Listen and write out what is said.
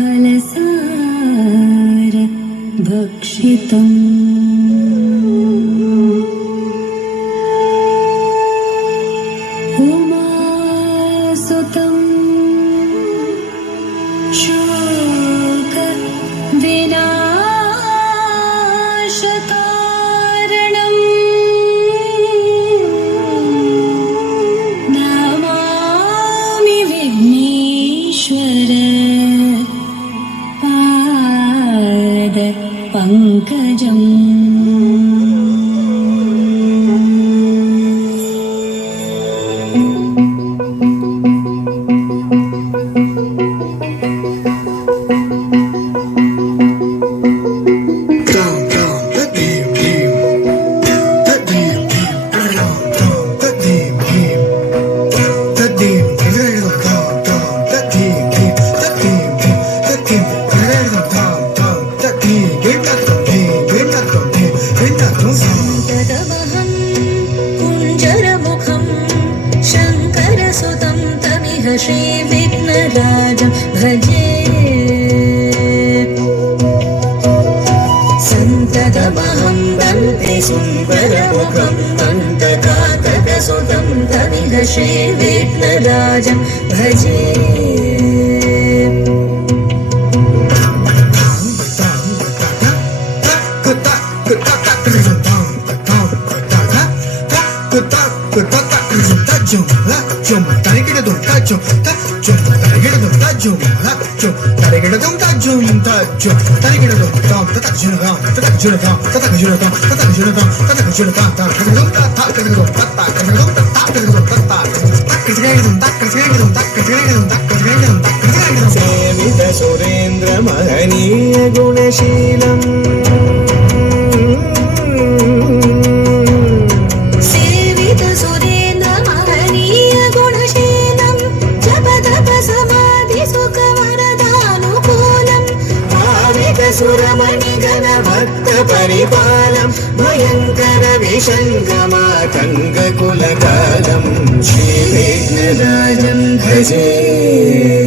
फलसार भक्षितम् उमासुतम् शोक विनाशकारणम् नमामि विघ्नेश्वर पाद पंकजम्। श्रीविघ्नराजं भजे सन्ततमहं वन्दे सुन्दरमुखं दन्तकातकसुतं तमिह श्रीविघ्नराजं भजे। सेवित सुरेन्द्र महनीय गुणशीलम् सुरमणिगण भक्त परिपालम् भयङ्कर विशङ्गमातङ्गकुलकालम् श्रीविघ्नराजं भजे।